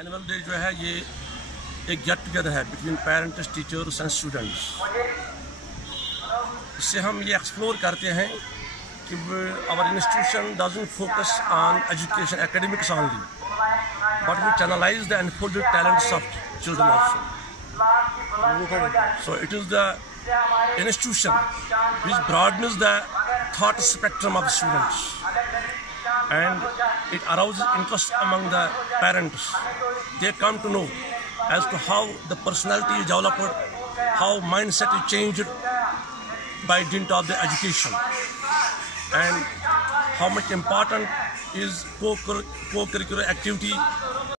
Annual day जो है ये एक गेट टुगेदर है between parents, teachers and students. इससे हम ये एक्सप्लोर करते हैं कि our institution doesn't focus on education academics only, but we channelise the unfolded talents of children also. So it is the institution which broadens the thought spectrum of the students, and it arouses interest among the parents. They come to know as to how the personality is developed, how mindset is changed by dint of the education, and how much important is co-curricular activity